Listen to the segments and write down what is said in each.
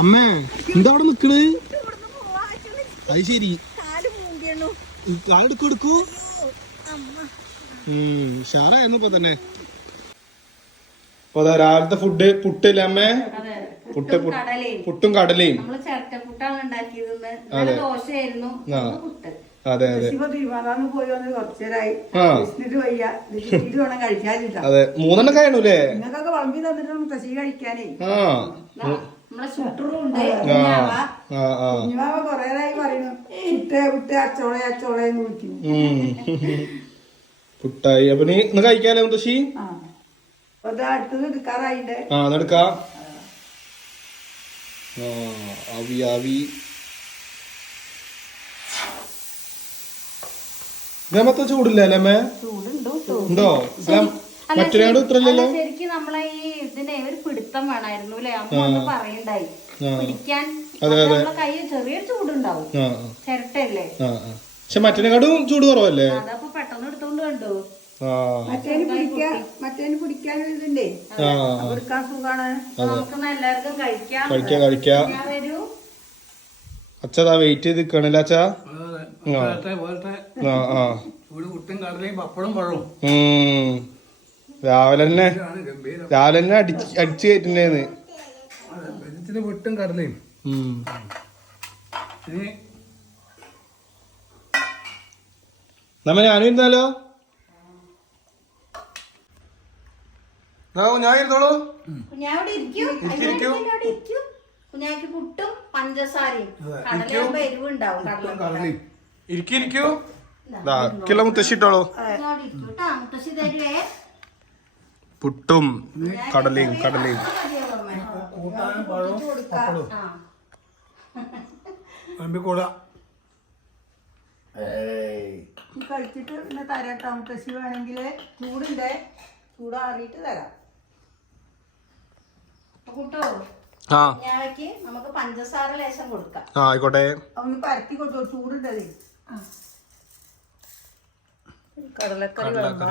അമ്മേ എന്താ അവിടെ നിക്കണ്? അത് ശരി. ഈ കാലെടുക്കു എടുക്കൂ ഉഷാറായിരുന്നു ഇപ്പൊ തന്നെ. അപ്പൊ രാവിലത്തെ ഫുഡ് പുട്ടില്ലേ അമ്മേ? അതെ പുട്ട് പുട്ട് പുട്ടും കടലയും. അതെ. അതെ അതെ. അതെ മൂന്നെണ്ണം കഴിയണല്ലേ? നിങ്ങൾക്കൊക്കെ വളമ്പി തന്നിട്ട് മുത്തശ്ശി കഴിക്കാനേ. ആ. നമ്മളെ ചുട്ടറുണ്ട് പറയുന്നു കുട്ടേ കുട്ടേ അച്ചോളെ അച്ചോളെ എന്ന് വിളിക്കുന്നു. ഉം. പുട്ടായി അപ്പൊ നീ ഇന്ന് കഴിക്കാലോ മുത്തശ്ശി? ആ. അടുത്തത് എടുക്കാറായിണ്ട്. ആ ആവി ചൂടില്ല അല്ലേ. ഉണ്ടോ? മറ്റൊരാട് അല്ല, ഇത്രല്ലല്ലോ ശരിക്കും നമ്മളെ ഈ ഇതിനെ ഒരു പിടുത്തം വേണമായിരുന്നു അല്ലെ? അമ്മ ഒന്ന് പറയണ്ടായി. പിടിക്കാൻ അതെ, അപ്പൊ അതെ. നമ്മളെ കയ്യിൽ ചെറിയൊരു ചൂടുണ്ടാവും. ആ ചിരട്ടല്ലേ ആ ആ. പക്ഷെ മറ്റേനെക്കാട്ടും ചൂട് കുറവല്ലേ? അതപ്പൊ പെട്ടെന്ന് എടുത്തോണ്ട് കണ്ടു? ആ. മറ്റേന് പിടിക്കാൻ മറ്റേന് പിടിക്കാൻ ഇതുണ്ടേ ആ. അപ്പൊ എടുക്കാൻ സുഖാണ്. നമുക്ക് എല്ലാവർക്കും കഴിക്കാം. കഴിക്കാ കഴിക്കാ. ഞാൻ അച്ഛതാ വെയിറ്റ് ചെയ്ത് നിക്കണില്ല അച്ഛാ? ആ ആ. ചൂട് കുട്ടും കടലയും പപ്പടം പഴവും. ഉം. രാവിലെ തന്നെ രാവിലെ തന്നെ അടിച്ച് അടിച്ചു കയറ്റുന്നേന്ന് പുട്ടും കടലയും. നമ്മ ഞാനും ഇരുന്നാലോ? ഞാൻ ഇരുന്നോളൂ. കുഞ്ഞാ അവിടെ ഇരിക്കും. ഇരിക്കൂ. അവിടെ ഇരിക്കും. കുഞ്ഞാക്ക് പുട്ടും പഞ്ചസാരയും. അതെ. കടലാകുമ്പോ എരിവുണ്ടാവും. കടലയും ഇരിക്കൂ ഇരിക്കൂ മുത്തശ്ശി ഇട്ടോളൂ. മുത്തശ്ശി തരുവേ. പുട്ടും കടലയും കടലയും. അമ്മേ. കൂട്ടാനും പഴവും പപ്പടവും. ആ. അമ്പിക്കൂട കഴിച്ചിട്ട് പിന്നെ തരാട്ടോ മുത്തശ്ശി വേണമെങ്കിൽ ചൂടുണ്ടേ. ചൂടാറിയിട്ട് തരാം. കൂട്ടോ നമുക്ക് പഞ്ചസാര ലേശം കൊടുക്കാം. ആ ആയിക്കോട്ടെ. ഒന്ന് പരത്തി കൊടുത്തു ചൂടുണ്ടതേ കടലക്കറി വേണ്ട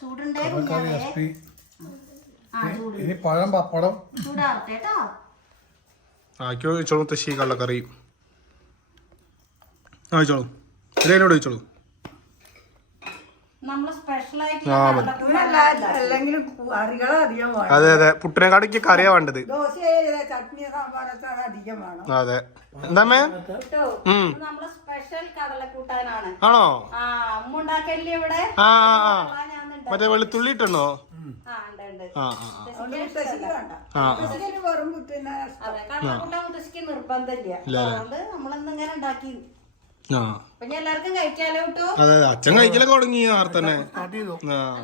ചൂടുണ്ടേ കുഞ്ഞാവേ റെസിപ്പി ആ ചൂട് ഇനി പഴം പപ്പടം. ചൂടാറട്ടെ കേട്ടോ ആക്കി ഒഴിച്ചോളൂ മുത്തശ്ശി കള്ളക്കറി. ആ ചോളൂ ഇതിനോട് നമ്മൾ സ്പെഷ്യലായിട്ട് ആ, വേണം. അതെ അതെ. പുട്ടിനെക്കാടിക്ക് കറിയാ വേണ്ടത്. അതെ. എന്താമേ കേട്ടോ നമ്മളെ സ്പെഷ്യൽ കടലക്കൂട്ടാനാണ്. ആണോ? ആ അമ്മ ഉണ്ടാക്കല്ലേ ഇവിടെ? ആ ആ ആ. അതാ ഞാൻ മറ്റേ വെളുത്തുള്ളി ഇട്ടുണ്ടോ? മുത്തശ്ശിക്ക് നിർബന്ധമില്ല. അതുകൊണ്ട് നമ്മളെന്ന് ഇങ്ങനെ ഉണ്ടാക്കി. ആ. അപ്പൊ എല്ലാവർക്കും കഴിക്കാലോ കേട്ടോ അതെ അച്ഛൻ കഴിക്കലൊക്കെ തുടങ്ങി ആർ തന്നെ.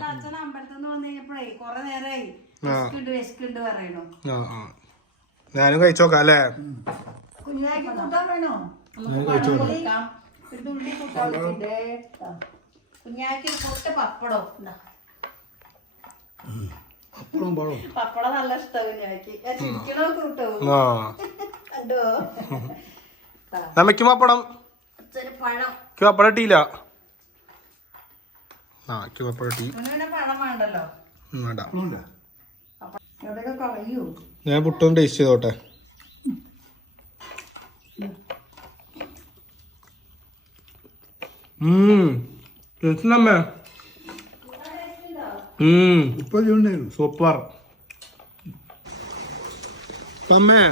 അച്ഛൻ അമ്പലത്തിൽ നിന്ന് വന്നു കഴിഞ്ഞപ്പോഴേ കൊറേ നേരമായി വിശക്കുണ്ട് വിശക്കുണ്ട് പറയണു. ആ ആ. ഞാനും കഴിച്ചോക്കാം അല്ലേ? കുഞ്ഞാക്കി കൂട്ടാൻ വേണോ? കുഞ്ഞാക്കി പപ്പടോ. ഇതാ. പഴം പപ്പടം നല്ല ഇഷ്ടം കുഞ്ഞാക്കി ഞാൻ നമ്മയ്ക്ക് പപ്പടം പപ്പടം ഇട്ടില്ല ആ. എനിക്ക് പപ്പടം ഇട്ടി. വേണ്ട. ഞാൻ പുട്ടും ടേസ്റ്റ് ചെയ്തോട്ടെ. ഉം. ഇപ്പൊ ഉണ്ടായിരുന്നു സൂപ്പർ. അമ്മേ.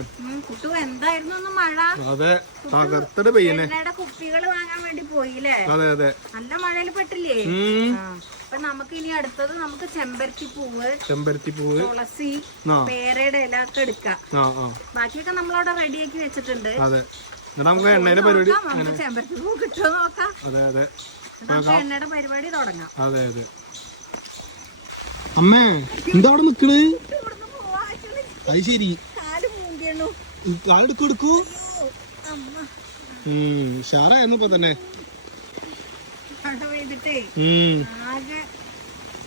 കുട്ടു എന്തായിരുന്നു മഴ? അതെ തകർത്തട് പെയ്യനെ കുപ്പികൾ കുപ്പികൾ വാങ്ങാൻ വേണ്ടി പോയില്ലേ? അതെ അതെ. നല്ല മഴയിൽ പെട്ടില്ലേ. അപ്പൊ നമുക്ക് ഇനി അടുത്തത് നമുക്ക് ചെമ്പരത്തി പൂവ് ചെമ്പരത്തി പൂവ്. തുളസി പേരയുടെ ഇല ഒക്കെ എടുക്കാം. ആ ആ. ബാക്കിയൊക്കെ നമ്മളവിടെ റെഡിയാക്കി വെച്ചിട്ടുണ്ട്. അതെ. നമുക്ക് എണ്ണയുടെ പരിപാടി നോക്കാം, ചെമ്പരത്തി പൂ കിട്ടുമോ നോക്കാം. അതെ അതെ. എന്നിട്ട് നമുക്ക് എണ്ണയുടെ പരിപാടി തുടങ്ങാം. അതെ അതെ. അമ്മേ എന്താ അവിടെ നിക്കണ്? അത് ശരി. കാലെടുക്കു എടുക്കൂ. ഉഷാറായിരുന്നു ഇപ്പൊ തന്നെ.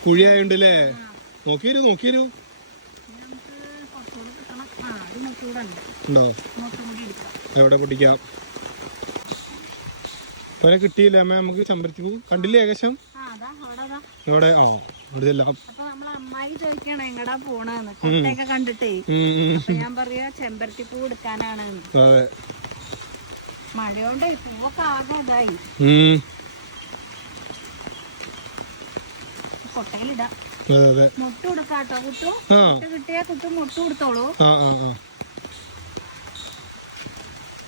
കുഴിയായുണ്ടല്ലേ? നോക്കിയരു നോക്കിയരു ഉണ്ട്? എവിടെ പൊട്ടിക്കാം? പല കിട്ടിയില്ല അമ്മ? നമുക്ക് ചമ്പരത്തി പൂ കണ്ടില്ലേ ഏകദേശം? എവിടെ? ആ അവിടെ ചെല്ലാം ചോദിക്കണ എങ്ങടാ പോണെന്ന്. കൊട്ടയൊക്കെ കണ്ടിട്ടേ. അപ്പൊ ഞാൻ പറയാ ചെമ്പരത്തി പൂ എടുക്കാനാണ്. മഴയോണ്ടേ പൂവൊക്കെ ആകെ ഇതായി. ഉം. കൊട്ടയിലിടാം മുട്ട കൊടുക്കാട്ടോ കുട്ടു. മുട്ട കിട്ടിയാ കുട്ടു മുട്ട കൊടുത്തോളൂ.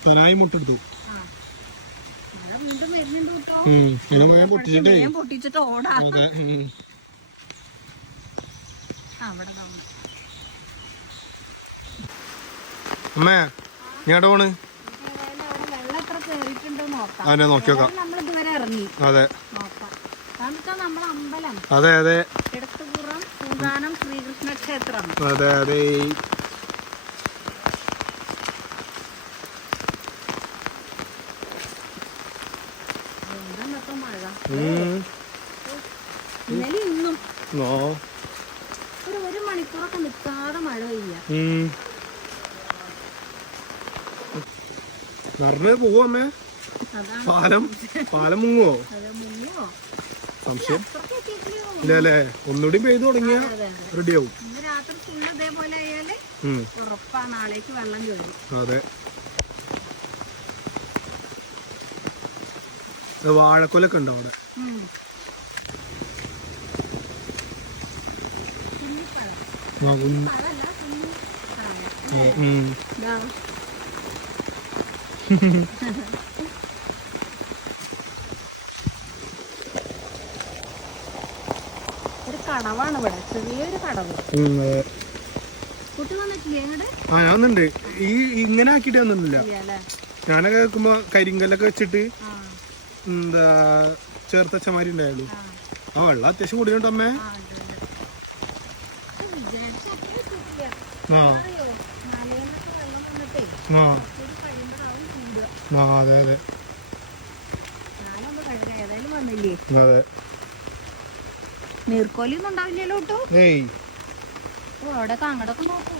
തനായി മുട്ടെടുത്തു വീണ്ടും വരുന്നുണ്ട് കുട്ടോ. പൊട്ടിച്ചിട്ട്. ഓടാ അതെ ഉം. ആ അവിടെ ദാ ഒന്ന്. അമ്മേ ഞാൻ പോണ് ഏതായാലും അവിടെ വെള്ളം എത്ര കേറിയിട്ടുണ്ടോ നോക്കാം അവനെ നമ്മൾ ഇതുവരെ ഇറങ്ങി. അതെ. നോക്കാം. കാരണം നമ്മളെ അമ്പലം. അതെ അതെ. ശ്രീകൃഷ്ണ അതെ അതെ എന്താണ് മഴ ഉം. ഇന്നലെ ഇന്നും നോ. ഒരു ഒരു മണിക്കൂറൊക്കെ നിൽക്കാതെ മഴ പെയ്യ ഉം. നിറഞ്ഞ് പോവോ അമ്മേ? പാലം പാലം മുങ്ങോ സംശയം? ഇല്ല അല്ലേ ഒന്നുകൂടി പെയ്തു തുടങ്ങിയ. റെഡിയാവും. അതെ. വാഴക്കൊലൊക്കെ ഉണ്ടോ അവിടെ. കുഞ്ഞിപ്പഴം. ആ, കുഞ്ഞ്. പഴമല്ല, കുഞ്ഞി പഴം. ഉം. ദാ. ഒരു കടവാണ് ഇവിടെ. ചെറിയൊരു കടവ്. ആ ഞാൻ വന്നിട്ടുണ്ട് ഈ ഇങ്ങനെ ആക്കിട്ട് വന്നിട്ടില്ല. ഇല്ലല്ലേ ഞാനൊക്കെ കേൾക്കുമ്പോ കരിങ്കല്ലൊക്കെ വെച്ചിട്ട് ആ. എന്താ ചേർത്തച്ചമാരി ഉണ്ടായുള്ളൂ ആ. ആ വെള്ളം അത്യാവശ്യം കൂടിയുണ്ടമ്മേ ആ ഉണ്ട്, ഉണ്ട്. ഇത് വിചാരിച്ച അത്ര എത്തിയിട്ടില്ല. ആ അറിയോ മലയിലൊക്കെ വെള്ളം വന്നിട്ടേ ആ. അതെ അതെ. അതെ. നീർക്കോലിയൊന്നും ഉണ്ടാവില്ലല്ലോ കേട്ടോ ഏയ്. അവിടെ അങ്ങടൊക്കെ നോക്കൂ.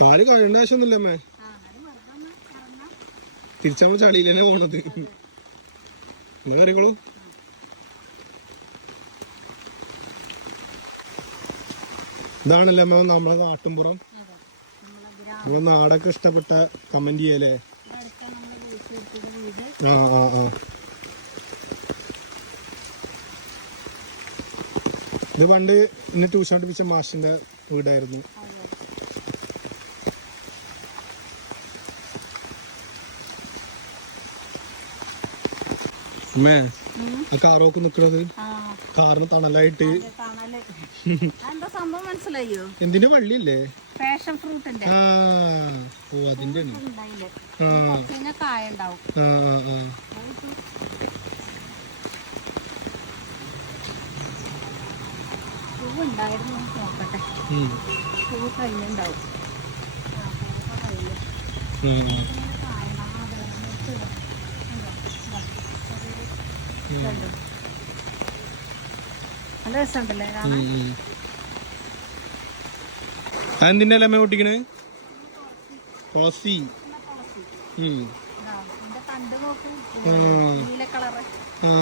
കാൽ കഴിയേണ്ട ആവശ്യമൊന്നുമില്ല അമ്മേ. ചളിയിൽ തന്നെ പോണത്. എന്നാ കറിക്കോളൂ ഇതാണല്ലേ അമ്മ നമ്മളെ നാട്ടുംപുറം നമ്മളെ നാടൊക്കെ ഇഷ്ടപ്പെട്ട കമന്റ് ചെയ്യല്ലേ? ആ ആ ആ. ഇത് പണ്ട് ഇന്ന് ട്യൂഷൻ പഠിപ്പിച്ച മാഷിന്റെ വീടായിരുന്നു. അമ്മേ കാറൊക്കെ നിക്കണത്? കാറിന് തണലായിട്ട്. മനസ്സിലായോ? എന്തിന്റെ വള്ളിയല്ലേ? പാഷൻ ഫ്രൂട്ടിന്റെ ആ ഓ അതിന്റെ ആ. കായ ഉണ്ടാവും. ആ ആ ആ. പൂവ് ഉണ്ടായിരുന്നു നോക്കട്ടെ. പൂവ് കഴിഞ്ഞുണ്ടാവും ആ, പൂവൊക്കെ കഴിഞ്ഞു. ഉം. ഇങ്ങനെ കായ ഉണ്ടാവും. ആ, അതെ, നിർത്ത് ഇതാ. ഇതാ, ഇതാ. ചെറിയൊരു ഇതുണ്ട്. നല്ല രസമുണ്ടല്ലേ കാണാൻ അല്ലേ അമ്മ പൊട്ടിക്കണേ തുളസി ആ.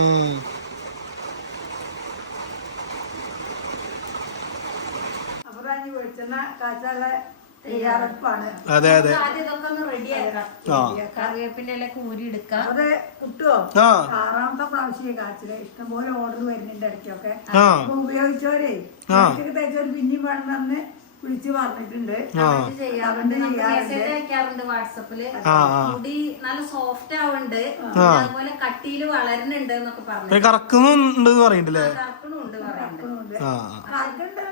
അതെ അതെ. ആ. ആറാമത്തെ പ്രാവശ്യം കാച്ചിൽ. ഇഷ്ടംപോലെ ഓർഡർ വരുന്നുണ്ട് ഇടയ്ക്കൊക്കെ. ഉപയോഗിച്ചവരെ വേണം തേച്ചവര് പിന്നെയും വേണമെന്ന് വിളിച്ച് പറഞ്ഞിട്ടുണ്ട്. ചെയ്യാറുണ്ട് നമുക്ക് മെസ്സേജ് അയക്കാറുണ്ട് വാട്സപ്പിൽ. ആ ആ. മുടി നല്ല സോഫ്റ്റ് ആവുന്നുണ്ട് അതുപോലെ കട്ടിയിൽ വളരുന്നുണ്ട് എന്നൊക്കെ പറഞ്ഞു കറക്കുന്നുണ്ടെന്ന് പറയണ്ടല്ലേ? കറക്കണുണ്ട് പറയുന്നുണ്ട്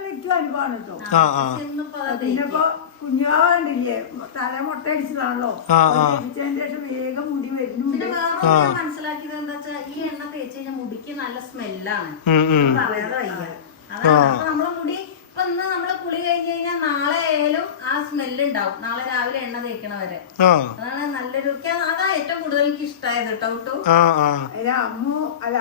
എനിക്കും അനുഭവമാണ് കേട്ടോ. കുഞ്ഞുവാണ്ടില്ലേ? തല മുട്ട അടിച്ചതാണല്ലോ. അടിച്ചതിന് ശേഷം വേഗം മുടി വരുന്നുണ്ട്. മനസ്സിലാക്കിയത് എന്താ വെച്ചാൽ ഈ എണ്ണ തേച്ച് കഴിഞ്ഞാൽ മുടിക്ക് നല്ല സ്മെല്ലാണ്. പറയാതെ വയ്യ. അതാണ് നമ്മളെ മുടി ഇപ്പൊ ഇന്ന് നമ്മൾ കുളി കഴിഞ്ഞ് കഴിഞ്ഞാൽ നാളെ ആയാലും ആ സ്മെല്ല് ഉണ്ടാവും. നാളെ രാവിലെ എണ്ണ തേക്കണ വരെ. ആ. അതാണ് നല്ലൊരു അതാ ഏറ്റവും കൂടുതൽ എനിക്ക് ഇഷ്ടമായത് കേട്ടോ കുട്ടു. ആ ആ. അല്ല അമ്മു അല്ല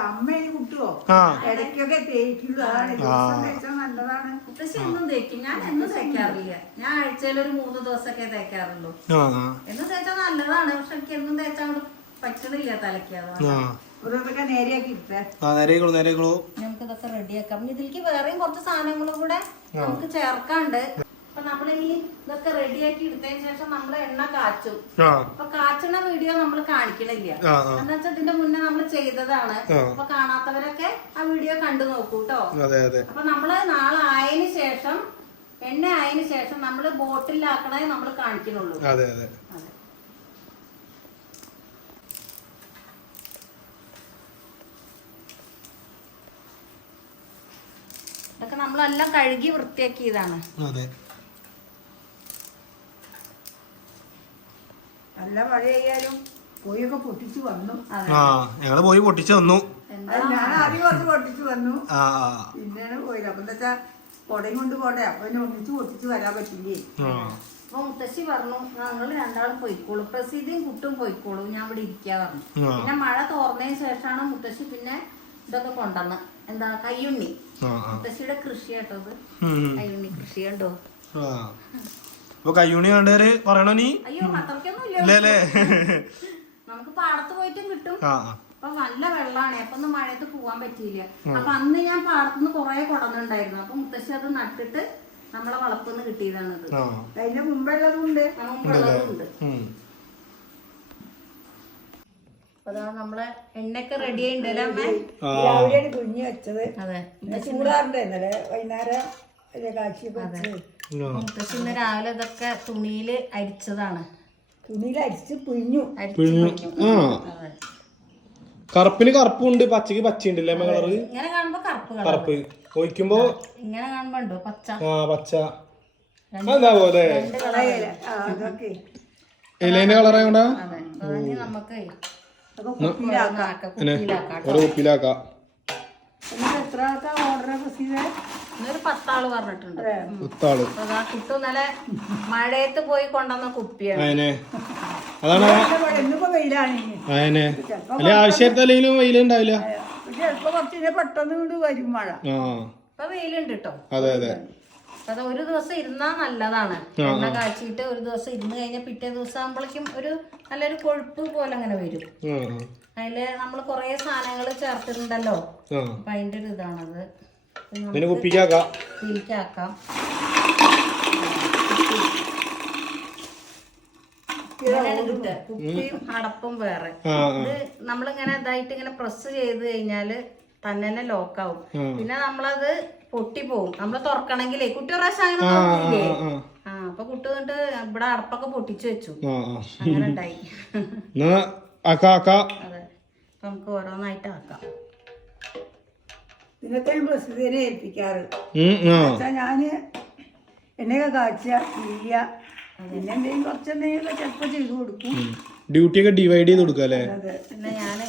കുട്ടുവോ? ആ. ഇടയ്ക്കൊക്കെ തേക്കുള്ളൂ അതാണ് ദിവസം തേച്ചാൽ നല്ലതാണ്. മുത്തശ്ശി എന്നും തേക്കും. ഞാൻ എന്നും തേക്കാറില്ല. ഞാൻ ആഴ്ചയിൽ ഒരു മൂന്ന് ദിവസമൊക്കെ തേക്കാറുള്ളൂ. ആ ആ. എന്നും തേച്ചാൽ നല്ലതാണ്. പക്ഷെ എനിക്ക് എന്നും തേച്ചാൽ പറ്റുന്നില്ല പറ്റണില്ല തലയ്ക്ക് അതാണ് ആ. നേരെയാക്കി ഇട്ടേ. ആ നേരേക്കുള്ളൂ നേരേക്കുള്ളൂ നമുക്ക് ഇതൊക്കെ റെഡിയാക്കാം ഇനി ഇതിലേക്ക് വേറെയും കുറച്ച് സാധനങ്ങളും കൂടെ നമുക്ക് ചേർക്കാണ്ട്. അപ്പൊ നമ്മൾ ഈ ഇതൊക്കെ റെഡിയാക്കി എടുത്തതിന് ശേഷം നമ്മൾ എണ്ണ കാച്ചും. അപ്പൊ കാച്ചണ വീഡിയോ നമ്മൾ കാണിക്കണില്ല. എന്താ വെച്ചാൽ ഇതിന്റെ മുന്നേ നമ്മൾ ചെയ്തതാണ്. അപ്പൊ കാണാത്തവരൊക്കെ ആ വീഡിയോ കണ്ടു നോക്കൂ കേട്ടോ അപ്പൊ നമ്മൾ നാളെ ആയതിന് ശേഷം എണ്ണ ആയതിനു ശേഷം നമ്മൾ ബോട്ടിലാക്കണേ നമ്മൾ കാണിക്കുന്നുള്ളൂ അതെ. അതെ അതെ. ഇതൊക്കെ നമ്മളെല്ലാം കഴുകി വൃത്തിയാക്കിയതാണ്. അതെ. നല്ല മഴയായാലും പോയൊക്കെ പൊട്ടിച്ചു വന്നു. അതെ. ആ ഞങ്ങൾ പോയി പൊട്ടിച്ചു വന്നു. ഞാൻ ആദ്യം കുറച്ച് പൊട്ടിച്ചു വന്നു. പിന്നെയാണ് പോയത്. അപ്പൊ എന്താ വെച്ചാ കൊടയും കൊണ്ട് പോട്ടെ. അപ്പൊ ഇനി ഒന്നിച്ച് പൊട്ടിച്ച് വരാൻ പറ്റില്ലേ? ആ. അപ്പൊ മുത്തശ്ശി പറഞ്ഞു ഞങ്ങൾ രണ്ടാളും പോയിക്കോളൂ. പ്രസീതിയും കുട്ടും പോയിക്കോളൂ. ഞാൻ ഇവിടെ ഇരിക്കാ പറഞ്ഞു. പിന്നെ മഴ തോർന്നതിന് ശേഷമാണ് മുത്തശ്ശി പിന്നെ ഇതൊക്കെ കൊണ്ടുവന്ന് എന്താ കയ്യുണ്ണി. ആ ആ. മുത്തശ്ശിയുടെ കൃഷി കേട്ടോ ഇത്. ഉം. കയ്യുണ്ണി കൃഷി കണ്ടോ? ആ. അപ്പൊ കയ്യൂണി കണ്ടേര് പറയണോ നീ? അയ്യോ അത്രയ്ക്കൊന്നും ഇല്ല ഇല്ല? അല്ലേ നമുക്ക് പാടത്ത് പോയിട്ടും കിട്ടും. ആ ആ. അപ്പൊ നല്ല വെള്ളമാണ് അപ്പൊ ഒന്നും മഴയത്ത് പോവാൻ പറ്റിയില്ല. അപ്പൊ അന്ന് ഞാൻ പാടത്തുനിന്ന് കൊറേ കൊടന്നുണ്ടായിരുന്നു. അപ്പൊ മുത്തശ്ശി അത് നട്ടിട്ട് നമ്മളെ വളർത്തുനിന്ന് കിട്ടിയതാണത്. ആ. അതിന്റെ മുമ്പുള്ളതും ഉണ്ട്. മുമ്പുള്ളതും ഉം. അതാ നമ്മളെ എണ്ണയൊക്കെ റെഡി ആയിണ്ടല്ലേ അമ്മേ? ആ. രാവിലെയാണ് കുഞ്ഞ് വെച്ചത്. അതെ. പിന്നെ ചൂടാറുണ്ട് ഇന്നലെ. വൈകുന്നേരം അല്ലേ കാച്ചി വെച്ചത് ആ. മുത്തശ്ശി ഇന്ന് രാവിലെ ഇതൊക്കെ തുണിയിൽ അരിച്ചതാണ്. തുണിയിൽ അരിച്ച് പിഴിഞ്ഞു. കറുപ്പിന് കറുപ്പുണ്ട്. പച്ചക്ക് പച്ചയുണ്ടല്ലേ അമ്മ കളറ്? ഇങ്ങനെ കാണുമ്പോ കറുപ്പ് കറുപ്പ്. ഒഴിക്കുമ്പോ? ഇങ്ങനെ കാണുമ്പോ ഉണ്ടോ? പച്ച. ആ പച്ച. ഇലേന്റെ കളറായോണ്ടാ? നമുക്ക് ഒരു കുപ്പിയിലാക്കാം. എന്നിട്ട് എത്ര ഓർഡർ പത്താൾ പറഞ്ഞിട്ടുണ്ട്. കുട്ടു നല്ല മഴയത്ത് പോയി കൊണ്ടുവന്ന കുപ്പിയാണ്. അയനെ. അതാണ് ഇന്നിപ്പോ വെയിലാണ് ഇനി. അയനെ. അല്ലെ ആവശ്യത്തല്ലെങ്കിലും വെയിലുണ്ടാവില്ല. പക്ഷെ ചിലപ്പോ പെട്ടെന്ന് വരും മഴ. ഇപ്പൊ വെയിലുണ്ട് കേട്ടോ അതെ അതെ. അത് ഒരു ദിവസം ഇരുന്നാ നല്ലതാണ്. എണ്ണ കാച്ചിട്ട് ഒരു ദിവസം ഇരുന്ന് കഴിഞ്ഞാൽ പിറ്റേ ദിവസം ആകുമ്പോഴേക്കും ഒരു നല്ലൊരു കൊഴുപ്പ് പോലെ അങ്ങനെ വരും. അതിൽ നമ്മൾ കുറേ സാധനങ്ങൾ ചേർത്തിട്ടുണ്ടല്ലോ? അപ്പൊ അതിന്റെ ഒരു ഇതാണത്. കുപ്പിക്കാക്കാം. തിരിക്കാക്കാം കുപ്പിയും അടപ്പും വേറെ. ഇത് നമ്മളിങ്ങനെ ഇതായിട്ട് ഇങ്ങനെ പ്രസ് ചെയ്ത് കഴിഞ്ഞാൽ തന്നെ ലോക്കാവും പിന്നെ നമ്മളത് പൊട്ടിപ്പോവും. നമ്മൾ തുറക്കണെങ്കിലേ കുട്ടി ഒരു പ്രാവശ്യം അങ്ങനെ തുറക്കില്ലേ ആ അപ്പൊ കുട്ടി കണ്ട് ഇവിടെ അടപ്പൊക്കെ പൊട്ടിച്ചു വെച്ചു. അങ്ങനെ ഉണ്ടായി. അതെ. അപ്പൊ നമുക്ക് ഓരോന്നായിട്ട് ആക്കാം. ഇന്നത്തെ പ്രസിദ്ധീനെ ഏൽപ്പിക്കാറ്. ഞാൻ എണ്ണയൊക്കെ കാച്ച ഇല്ല. പിന്നെ എന്തെങ്കിലും കുറച്ചെന്തെങ്കിലും ചിലപ്പോ ചെയ്ത് കൊടുക്കും. ഡ്യൂട്ടി ഒക്കെ ഡിവൈഡ് ചെയ്ത് കൊടുക്കുക അല്ലേ അതെ. പിന്നെ ഞാൻ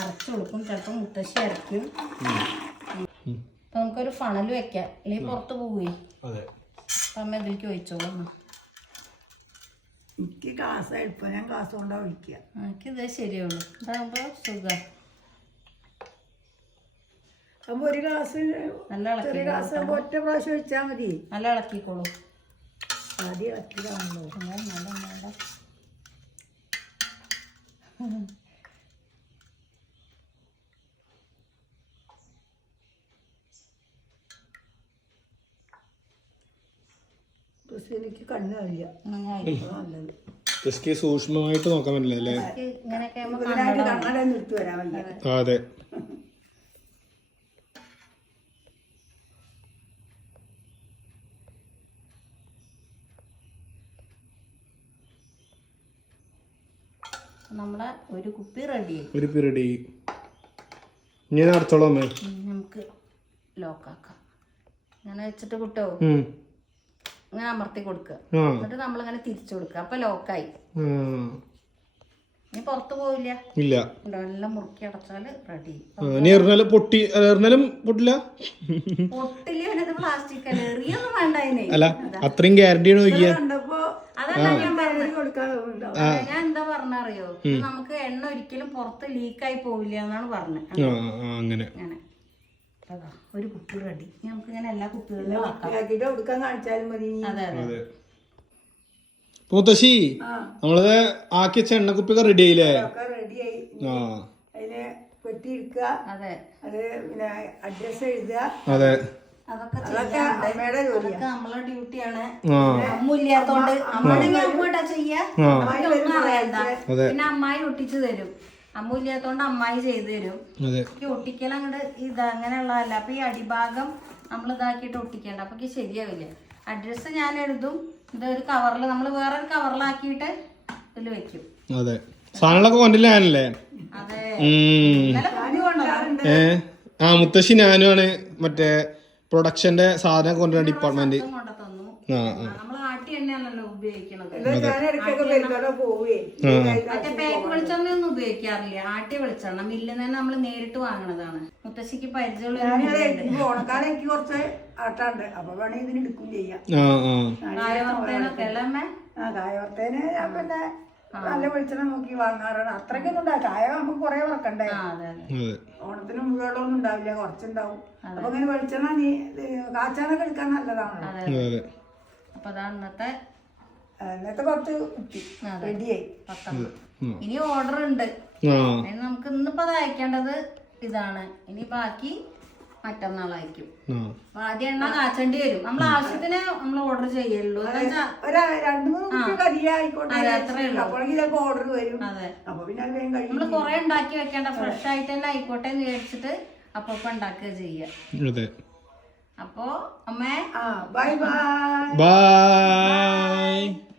അരച്ചു കൊടുക്കും. ചിലപ്പോൾ മുത്തശ്ശി അരയ്ക്കും. അപ്പൊ നമുക്കൊരു ഫണൽ വെക്കാം. അല്ലെങ്കിൽ പുറത്ത് പോവേ. അമ്മ ഇതിലേക്ക് ഒഴിച്ചോളൂ. എനിക്ക് കാസ എളുപ്പം ഞാൻ കാസ കൊണ്ടാ ഒഴിക്കുക. എനിക്കിത് ശരിയുള്ളൂ ഇതാകുമ്പോ സുഖം. അപ്പൊ ഒരു ഗ്ലാസ് നല്ല ഇളക്കി ചെറിയ ഗ്ലാസ് ആകുമ്പോ ഒറ്റ പ്രാവശ്യം ഒഴിച്ചാൽ മതി. നല്ല ഇളക്കിക്കോളൂ. ആദ്യം ഇളക്കിയതാണല്ലോ നല്ല നല്ല. പ്രസിദ്ധനിക്ക് കണ്ണ് സൂക്ഷ്മമായിട്ട് നോക്കാൻ പറ്റില്ല അല്ലേ? എനിക്ക് ഇങ്ങനെയൊക്കെ ആകുമ്പോ ഇതിനായിട്ട് കണ്ണട നിർത്തി വരാൻ വയ്യ. അതെ. നമ്മളെ ഒരു കുപ്പി റെഡിയായി ഒരു പീരീഡ് ഇനി നടത്തോളാം നമുക്ക് ലോക്കാക്കാം അങ്ങനെ വെച്ചിട്ട് കിട്ടോ. ഇങ്ങനെ അമർത്തി കൊടുക്കുക. എന്നിട്ട് എന്നിട്ട് നമ്മളിങ്ങനെ തിരിച്ചു കൊടുക്കുക. അപ്പൊ ലോക്കായി. ഇനി പുറത്ത് പോവില്ല. ഇല്ല. എല്ലാം മുറുക്കി അടച്ചാൽ റെഡി ഇനി എറിഞ്ഞാലും പൊട്ടി എറിഞ്ഞാലും പൊട്ടില്ല? പൊട്ടില്ല ഇത് പ്ലാസ്റ്റിക് അല്ലേ? എറിയൊന്നും വേണ്ട അതിന്. അല്ല അത്രയും ഗ്യാരണ്ടിയാണ് നോക്കിയ ഞാൻ എന്താ പറഞ്ഞറിയോ? നമുക്ക് എണ്ണ ഒരിക്കലും പുറത്ത് ലീക്കായി പോവില്ല എന്നാണ് പറഞ്ഞത്. അങ്ങനെ. അതാ ഒരു കുപ്പി റെഡി. നമുക്ക് ഇങ്ങനെ എല്ലാ കുപ്പികളിലും ആക്കാം. ആക്കിയിട്ട് കൊടുക്കാൻ കാണിച്ചാലും മതി. അതെ അതെ. മുത്തശ്ശി നമ്മളത് ആക്കി വെച്ച എണ്ണക്കുപ്പിയൊക്കെ റെഡി ആയില്ലേ? ആ അതെ. അത് പിന്നെ അഡ്രസ് എഴുതുക. അതെ. അതൊക്കെ അമ്മയുടെ ജോലിയാണ് അതൊക്കെ നമ്മളെ ഡ്യൂട്ടിയാണ് അമ്മ ഇല്ലാത്തോണ്ട് അമ്മയുടെ അമ്മട്ടാ ചെയ്യാ. പിന്നെ അമ്മായി ഒട്ടിച്ചു തരും. അമ്മ ഇല്ലാത്തോണ്ട് അമ്മായി ചെയ്തു തരും. ഈ ഒട്ടിക്കൽ അങ്ങോട്ട് ഇത് അങ്ങനെയുള്ളതല്ല. അപ്പൊ ഈ അടിഭാഗം നമ്മൾ ഇതാക്കിയിട്ട് ഒട്ടിക്കേണ്ട. അപ്പൊ ശരിയാവില്ല. അഡ്രസ്സ് ഞാൻ എഴുതും. ഇത് ഒരു കവറിൽ നമ്മൾ വേറൊരു കവറിലാക്കിയിട്ട് ഇതിൽ വെക്കും. അതെ. സാധനങ്ങളൊക്കെ കൊണ്ടില്ല ഞാനല്ലേ? ആ മുത്തശ്ശി ഞാനുമാണ് മറ്റേ പ്രൊഡക്ഷന്റെ സാധനം കൊണ്ടുവരുന്ന ഡിപ്പാർട്ട്മെന്റ് നമ്മൾ ആട്ടി എണ്ണയാണല്ലോ ഉപയോഗിക്കണത്. ഞാൻ ഇടയ്ക്കൊക്കെ പെരുന്നാളെ പോവേ. മറ്റേ പാക്ക് വെളിച്ചെണ്ണ ഒന്നും ഉപയോഗിക്കാറില്ല? ആട്ടിയ വെളിച്ചെണ്ണ. മില്ലിൽ നിന്ന് നമ്മൾ നേരിട്ട് വാങ്ങണതാണ്. മുത്തശ്ശിക്ക് പരിചയമുള്ള ഓണക്കാലം എനിക്ക് കുറച്ച് ആട്ടാണ്ട്. അപ്പൊ വേണേ ഇതിന് എടുക്കും ചെയ്യാം. ആ ആ. കായവർത്തേനൊക്കെ അല്ലേ അമ്മേ? ആ കായവർത്തേന് ഞാൻ പിന്നെ നല്ല വെളിച്ചെണ്ണ നോക്കി വാങ്ങാറാണ്. അത്രയ്ക്കൊന്നും ഉണ്ടാവും കായ നമുക്ക് കുറെ വറക്കണ്ടേ? ഓണത്തിന് മുഴുവനൊന്നും ഉണ്ടാവില്ല. കുറച്ചുണ്ടാവും. അപ്പൊ ഇങ്ങനെ വെളിച്ചെണ്ണ നീ കാച്ചാനൊക്കെ എടുക്കാൻ അതെ. അപ്പൊ അതാ ഇന്നത്തെ ആ, ഇന്നത്തെ കുറച്ച് കുട്ടി റെഡിയായി പത്തെണ്ണം ഇനി ഓർഡർ ഉണ്ട് നമുക്ക് ഇന്നിപ്പോ അത് അയക്കേണ്ടത് ഇതാണ്. ഇനി ബാക്കി മറ്റന്നാളായിരിക്കും. അപ്പൊ ആദ്യം എണ്ണ കാച്ചേണ്ടി വരും. നമ്മൾ ആവശ്യത്തിന് നമ്മൾ ഓർഡർ ചെയ്യലുള്ളൂ. നമ്മൾ കുറെ ഉണ്ടാക്കി വെക്കേണ്ട. ഫ്രഷ് ആയിട്ട് തന്നെ ആയിക്കോട്ടെ എന്ന് വിചാരിച്ചിട്ട് അപ്പൊ ഉണ്ടാക്കുക ചെയ്യുക. അതെ. അപ്പോ അമ്മേ. ആ ബൈ ബൈ. ബൈ.